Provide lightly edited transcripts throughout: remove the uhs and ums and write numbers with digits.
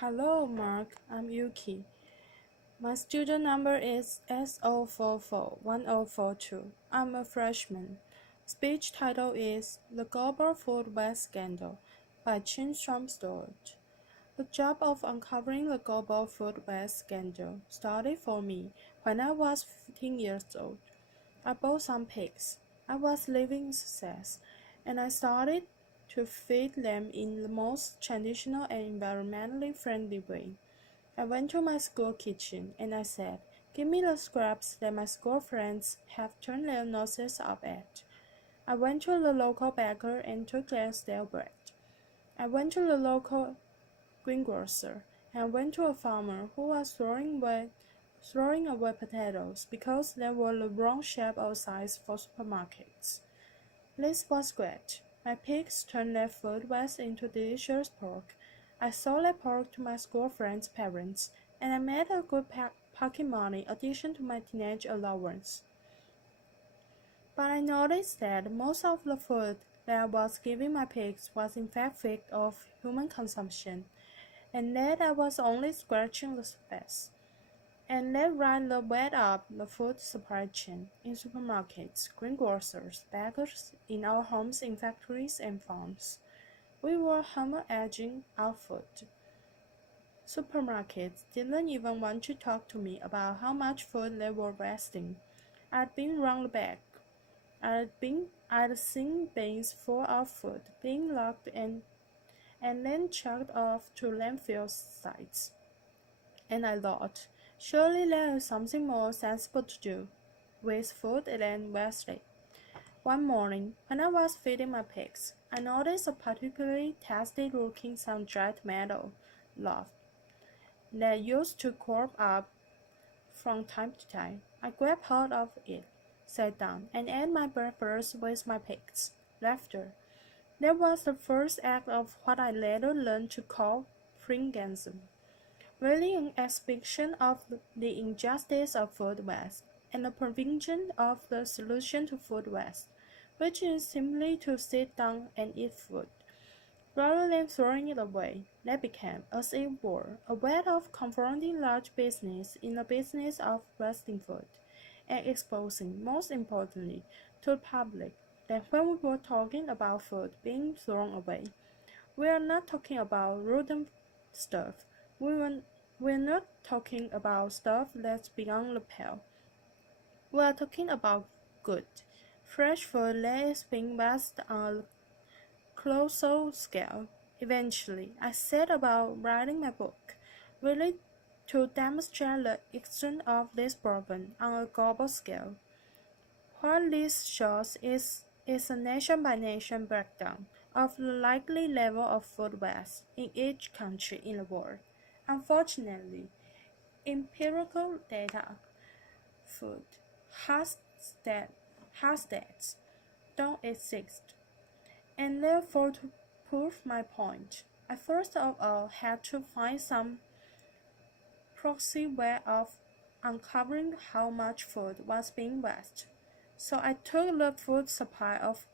Hello, Mark. I'm Yuki. My student number is S0441042. I'm a freshman. Speech title is The Global Food Waste Scandal by Tristram Stuart. The job of uncovering the global food waste scandal started for me when I was 15 years old. I bought some pigs. I was living in success, and I started to feed them in the most traditional and environmentally friendly way. I went to my school kitchen and I said, "Give me the scraps that my school friends have turned their noses up at." I went to the local baker and took their stale bread. I went to the local greengrocer and went to a farmer who was throwing away potatoes because they were the wrong shape or size for supermarkets. This was great. My pigs turned their food waste into delicious pork. I sold that pork to my school friends' parents, and I made a good pocket money addition to my teenage allowance. But I noticed that most of the food that I was giving my pigs was in fact fit of human consumption, and that I was only scratching the surface. And that right the way up the food supply chain in supermarkets, greengrocers, bakers, in our homes, in factories and farms. We were hemorrhaging our food. Supermarkets didn't even want to talk to me about how much food they were wasting. I'd been round the back. I'd seen bins full of food being locked and then chucked off to landfill sites. And I thought, surely there is something more sensible to do with food than waste it. One morning, when I was feeding my pigs, I noticed a particularly tasty-looking sun-dried tomato leaf that used to crop up from time to time. I grabbed hold of it, sat down, and ate my breakfast with my pigs. Laughter. That was the first act of what I later learned to call fringism. Really an exhibition of the injustice of food waste, and the provision of the solution to food waste, which is simply to sit down and eat food, rather than throwing it away. That became, as it were, a way of confronting large business in the business of wasting food, and exposing, most importantly, to the public, that when we were talking about food being thrown away, we are not talking about rotten stuff. We're not talking about stuff that's beyond the pale. We are talking about good, fresh food that is being raised on a colossal scale. Eventually, I set about writing my book, really to demonstrate the extent of this problem on a global scale. What this shows is a nation-by-nation breakdown of the likely level of food waste in each country in the world. Unfortunately, empirical data, food, has stats don't exist, and therefore to prove my point, I first of all had to find some proxy way of uncovering how much food was being wasted. So I took the food supply of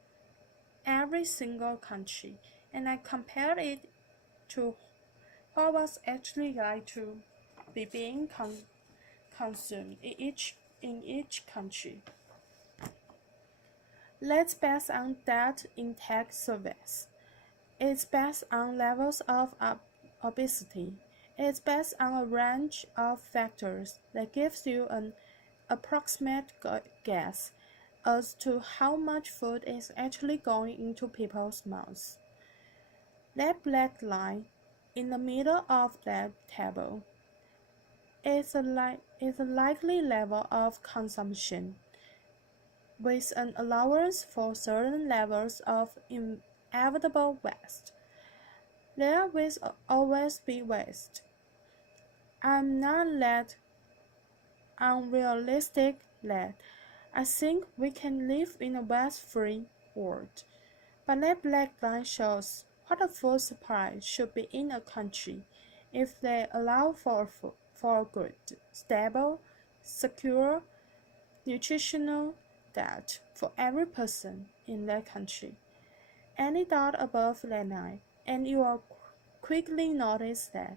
every single country and I compared it to what was actually like to be being consumed in each country. Let's base on that intake surveys. It's based on levels of obesity. It's based on a range of factors that gives you an approximate guess as to how much food is actually going into people's mouths. That black line in the middle of that table is a likely level of consumption, with an allowance for certain levels of inevitable waste. There will always be waste. I'm not that unrealistic that I think we can live in a waste-free world, but that black line shows what a food supply should be in a country if they allow for a good, stable, secure, nutritional diet for every person in that country. Any doubt above that line, and you will quickly notice that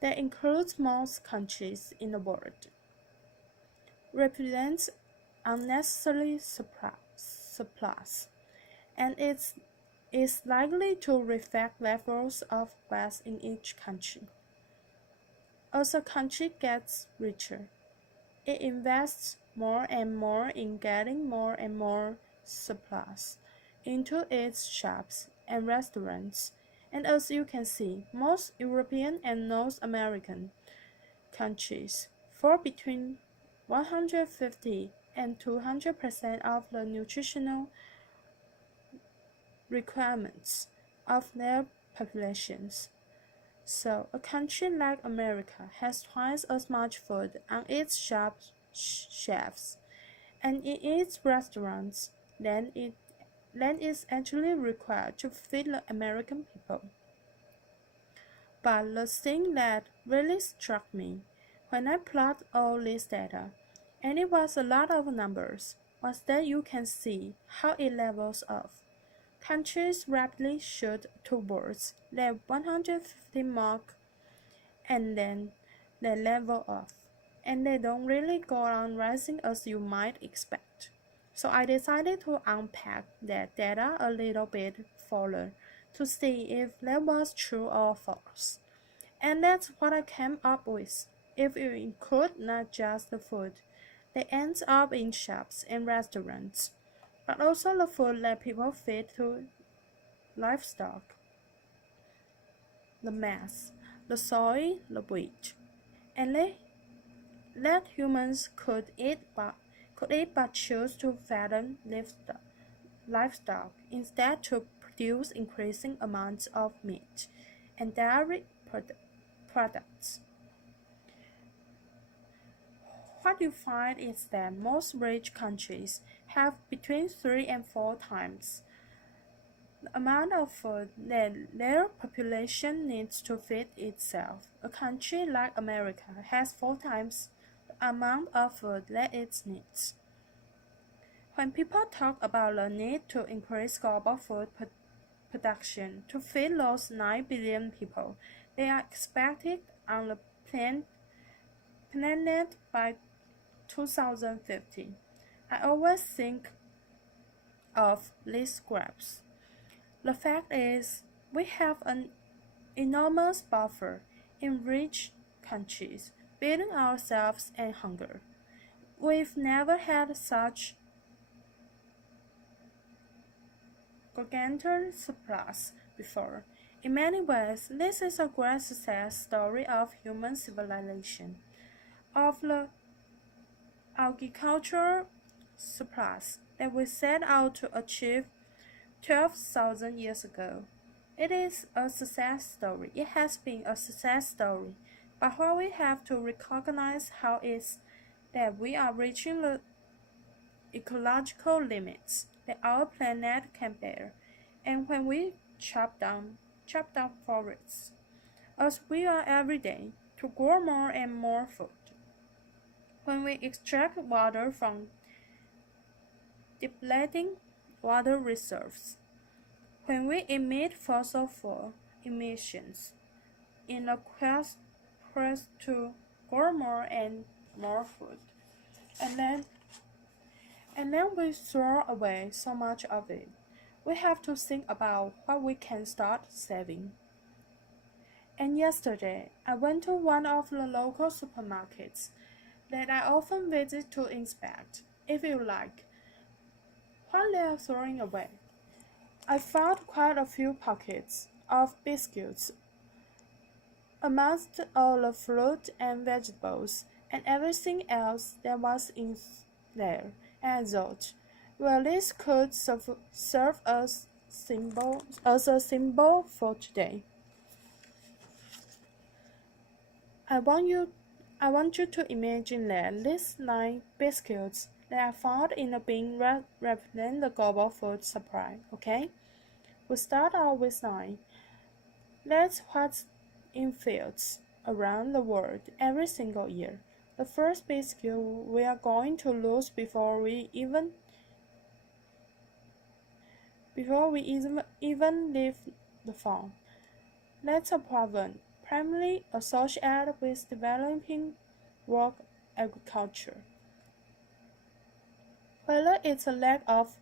that includes most countries in the world, represents unnecessary surplus, and is likely to reflect levels of wealth in each country. As a country gets richer, it invests more and more in getting more and more surplus into its shops and restaurants. And as you can see, most European and North American countries fall between 150 and 200% of the nutritional requirements of their populations. So, a country like America has twice as much food on its shelves and in its restaurants than is actually required to feed the American people. But the thing that really struck me when I plotted all this data, and it was a lot of numbers, was that you can see how it levels off. Countries rapidly shoot towards the 150 mark and then they level off, and they don't really go on rising as you might expect. So I decided to unpack that data a little bit further to see if that was true or false. And that's what I came up with. If you include not just the food that ends up in shops and restaurants, but also the food that people feed to livestock, the mass, the soil, the wheat, and that humans could eat but choose to fatten livestock instead to produce increasing amounts of meat and dairy products. What you find is that most rich countries have between 3 and 4 times the amount of food that their population needs to feed itself. A country like America has 4 times the amount of food that it needs. When people talk about the need to increase global food production to feed those 9 billion people, they are expected on the planet by 2050. I always think of these graphs. The fact is, we have an enormous buffer in rich countries, beating ourselves and hunger. We've never had such gargantuan surplus before. In many ways, this is a great success story of human civilization, of the agricultural surplus that we set out to achieve 12,000 years ago. It is a success story. It has been a success story. But what we have to recognize how is that we are reaching the ecological limits that our planet can bear. And when we chop down forests, as we are every day, to grow more and more food, when we extract water from depleting water reserves, when we emit fossil fuel emissions in a quest to grow more and more food, and then we throw away so much of it, we have to think about what we can start saving. And yesterday, I went to one of the local supermarkets that I often visit to inspect, if you like, what they are throwing away. I found quite a few pockets of biscuits amongst all the fruit and vegetables and everything else that was in there, and I thought, well, this could serve as a symbol for today. I want you to imagine that these 9 biscuits that are found in a bin represent the global food supply, okay? We start out with 9. That's what's in fields around the world every single year. The first biscuit we are going to lose before we even leave the farm. That's a primarily associated with developing world agriculture. Whether it's a lack of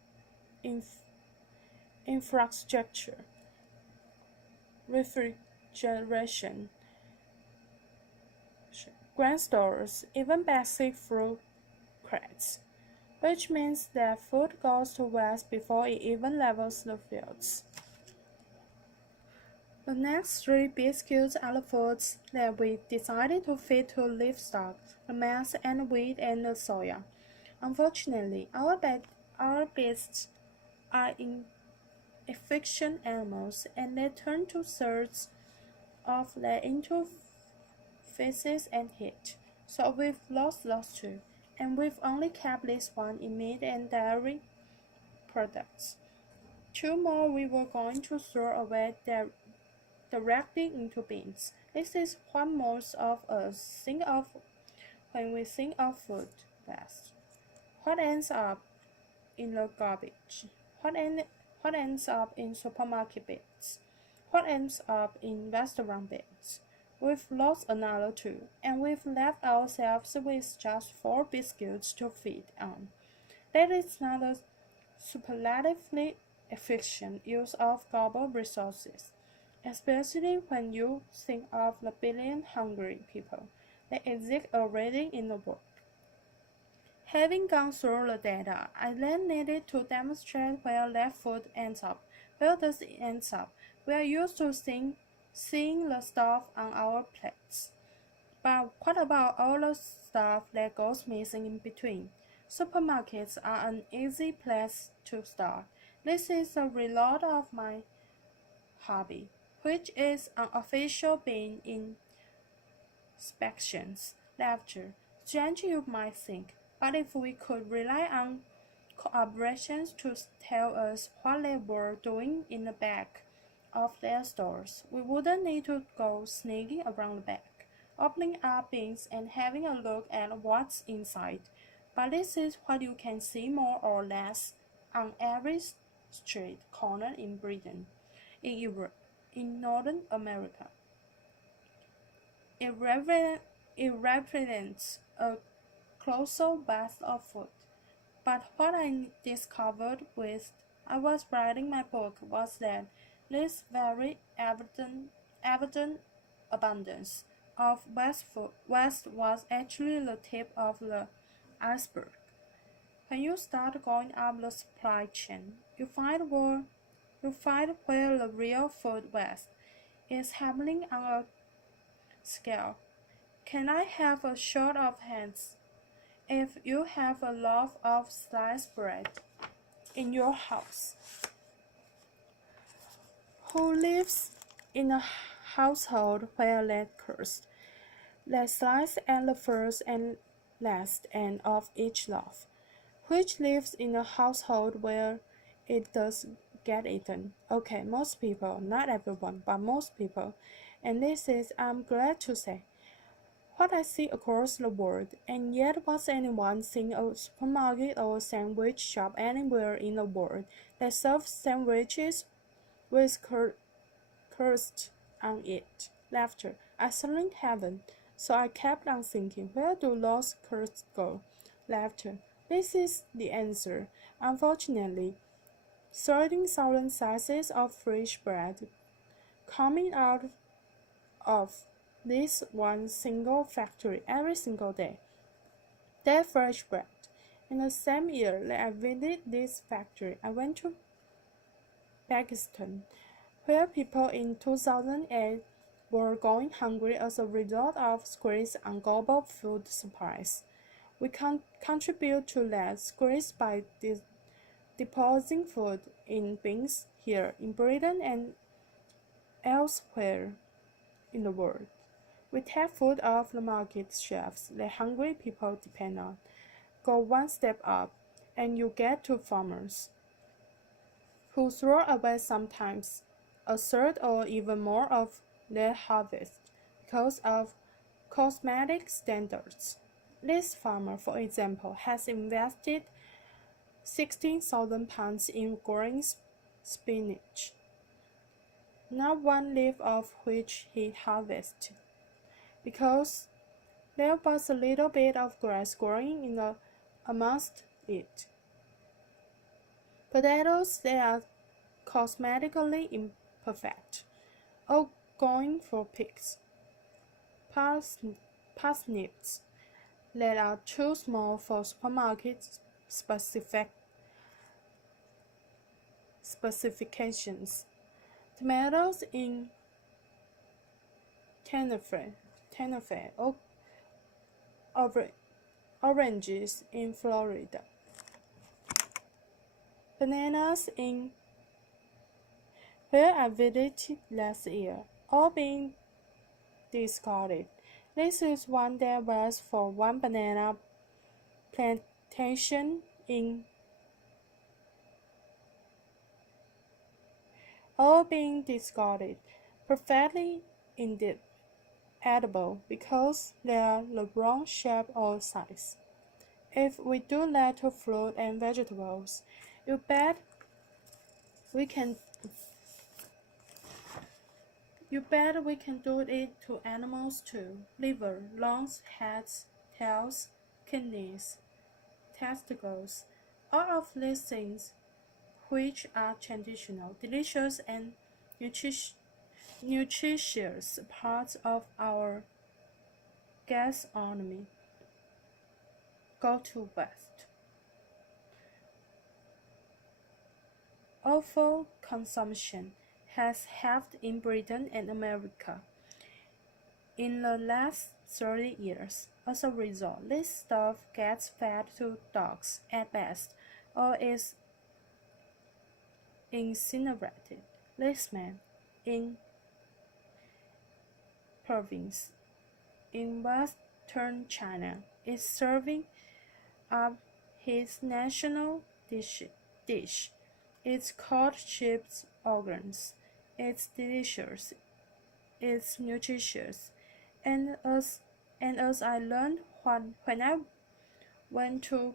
inf- infrastructure, refrigeration, grain stores, even basic fruit crates, which means that food goes to waste before it even levels the fields. The next three biscuits are the foods that we decided to feed to livestock, the maize and wheat and the soya. Unfortunately, our beasts are inefficient animals and they turn two-thirds of that into feces and heat. So we've lost those two, and we've only kept this one in meat and dairy products. Two more we were going to throw away directly into bins. This is what most of us think of when we think of food waste. What ends up in the garbage? What ends up in supermarket bins? What ends up in restaurant bins? We've lost another two, and we've left ourselves with just 4 biscuits to feed on. That is not a superlatively efficient use of global resources, especially when you think of the billion hungry people that exist already in the world. Having gone through the data, I then needed to demonstrate where that food ends up. Where does it end up? We are used to seeing the stuff on our plates. But what about all the stuff that goes missing in between? Supermarkets are an easy place to start. This is a result of my hobby, which is unofficial bin inspections. Laughter. Strange you might think, but if we could rely on collaborations to tell us what they were doing in the back of their stores, we wouldn't need to go sneaking around the back, opening up bins and having a look at what's inside. But this is what you can see more or less on every street corner in Britain, in Europe, in Northern America. It represents a colossal vast of food. But what I discovered with I was writing my book was that this very evident abundance of waste was actually the tip of the iceberg. When you start going up the supply chain, you find where the real food waste is happening on a scale. Can I have a show of hands if you have a loaf of sliced bread in your house? Who lives in a household where that cursed, that slice at the first and last end of each loaf? Which lives in a household where it does get eaten? Okay, most people, not everyone, but most people. And this is, I'm glad to say, what I see across the world. And yet, was anyone seeing a supermarket or a sandwich shop anywhere in the world that serves sandwiches with crust on it? Laughter. I certainly haven't. So I kept on thinking, where do those crusts go? Laughter. This is the answer. Unfortunately, 13,000 slices of fresh bread coming out of this one single factory every single day. That fresh bread. In the same year that I visited this factory, I went to Pakistan, where people in 2008 were going hungry as a result of squeeze on global food supplies. We can contribute to that squeeze by depositing food in bins here in Britain and elsewhere in the world. We take food off the market shelves that hungry people depend on. Go one step up, and you get to farmers, who throw away sometimes a third or even more of their harvest because of cosmetic standards. This farmer, for example, has invested 16,000 pounds in growing spinach. not one leaf of which he harvested, because there was a little bit of grass growing amongst it. Potatoes, they are cosmetically imperfect, or going for pigs. Parsnips, that are too small for supermarket specifications. Tomatoes in Tenerife, or oranges in Florida. Bananas in where I visited last year, all being discarded. This is one that was for one banana plantation in all being discarded, perfectly indeed edible because they are the wrong shape or size. If we do that to fruit and vegetables, you bet we can do it to animals too. Liver, lungs, heads, tails, kidneys, testicles, all of these things which are traditional, delicious and nutritious parts of our gastronomy, go to West. Offal consumption has halved in Britain and America in the last 30 years. As a result, this stuff gets fed to dogs at best, or is incinerated. This man in province in western China is serving up his national dish. It's called sheep's organs. It's delicious. It's nutritious. And as I learned when I went to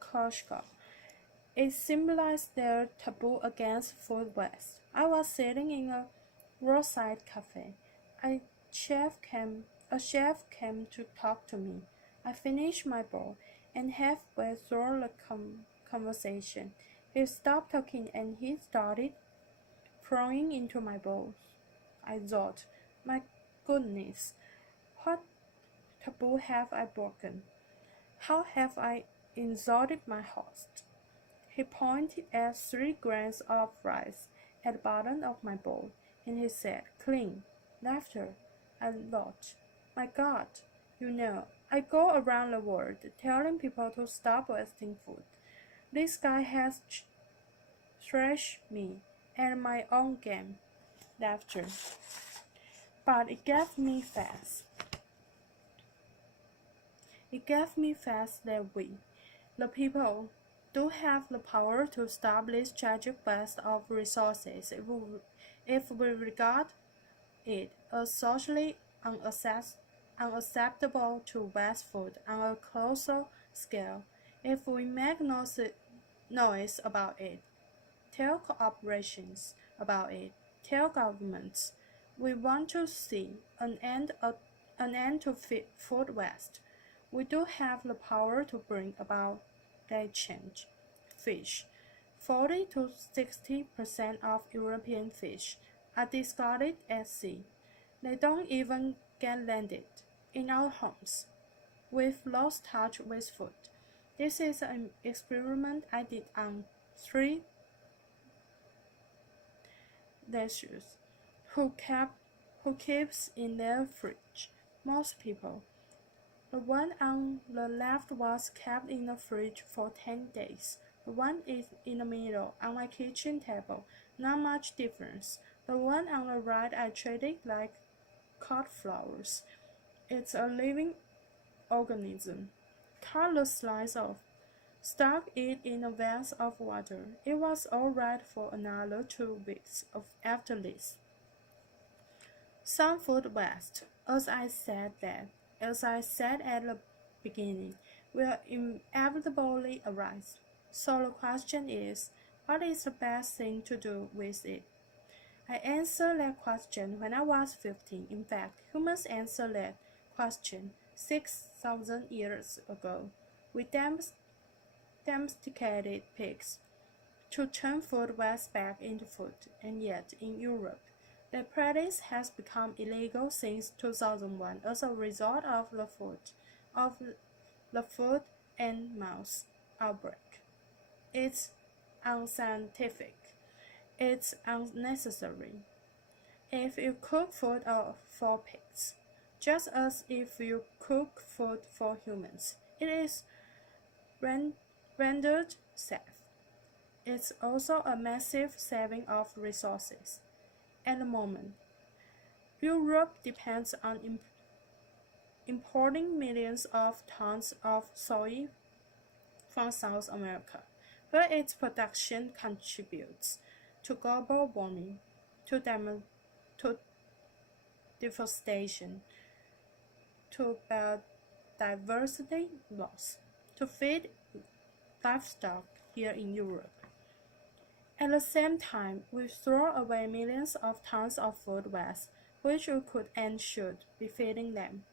Koshka, it symbolized their taboo against food waste. I was sitting in a roadside cafe. A chef came to talk to me. I finished my bowl, and halfway through the conversation, he stopped talking and he started throwing into my bowl. I thought, my goodness, what taboo have I broken? How have I insulted my host? He pointed at 3 grains of rice at the bottom of my bowl, and he said, clean. Laughter. I thought, my God, I go around the world telling people to stop wasting food. This guy has thrashed me at my own game. Laughter. But it gave me fast. That we, the people, do have the power to stop this tragic waste of resources if we regard it as socially unacceptable to waste food on a colossal scale. If we make noise about it, tell corporations about it, tell governments, we want to see an end to food waste. We do have the power to bring about that change. Fish. 40 to 60% of European fish are discarded at sea. They don't even get landed in our homes. We've lost touch with food. This is an experiment I did on 3 dishes who keeps in their fridge. Most people. The one on the left was kept in the fridge for 10 days. The one is in the middle on my kitchen table. Not much difference. The one on the right I treated like cut flowers. It's a living organism. Cut the slice off. Stuck it in a vase of water. It was all right for another 2 weeks after this. Some food waste, as I said at the beginning, will inevitably arise. So the question is, What is the best thing to do with it? I answered that question when I was 15. In fact, humans answered that question 6,000 years ago. We domesticated pigs to turn food waste back into food, and yet in Europe, the practice has become illegal since 2001 as a result of the foot and mouth outbreak. It's unscientific. It's unnecessary. If you cook food for pigs, just as if you cook food for humans, it is rendered safe. It's also a massive saving of resources. At the moment, Europe depends on importing millions of tons of soy from South America, where its production contributes to global warming, to deforestation, to biodiversity loss, to feed livestock here in Europe. At the same time, we throw away millions of tons of food waste, which we could and should be feeding them.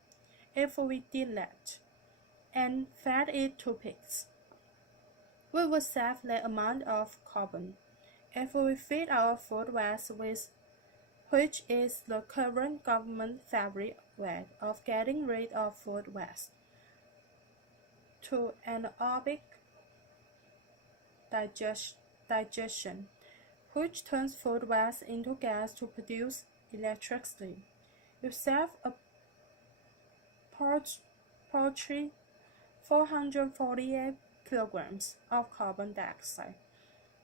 If we did that, and fed it to pigs, we would save that amount of carbon. If we feed our food waste with, which is the current government favorite way of getting rid of food waste, to anaerobic digestion, which turns food waste into gas to produce electricity. You save a paltry 448 kilograms of carbon dioxide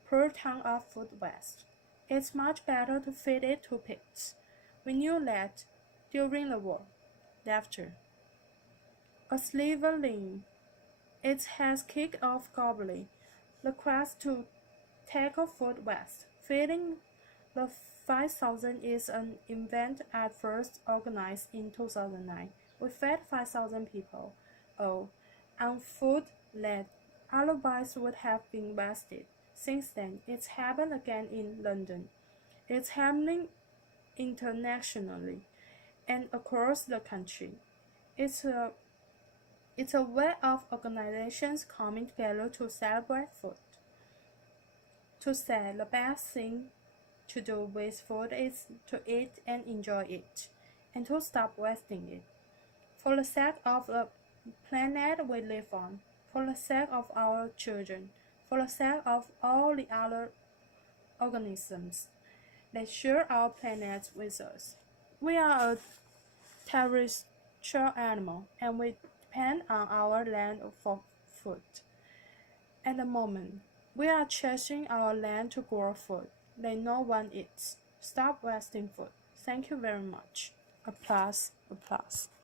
per ton of food waste. It's much better to feed it to pigs. We knew that during the war. Laughter. A sliver. It has kicked off globally the quest to tackle food waste. Feeding the 5,000 is an event at first organized in 2009. We fed 5,000 people, all on food that otherwise would have been wasted. Since then, it's happened again in London. It's happening internationally and across the country. It's a way of organizations coming together to celebrate food. To say the best thing to do with food is to eat and enjoy it, and to stop wasting it. For the sake of the planet we live on, for the sake of our children, for the sake of all the other organisms that share our planet with us. We are a terrestrial animal, and we depend on our land for food. At the moment, we are chasing our land to grow food that no one eats. Stop wasting food. Thank you very much. Applause.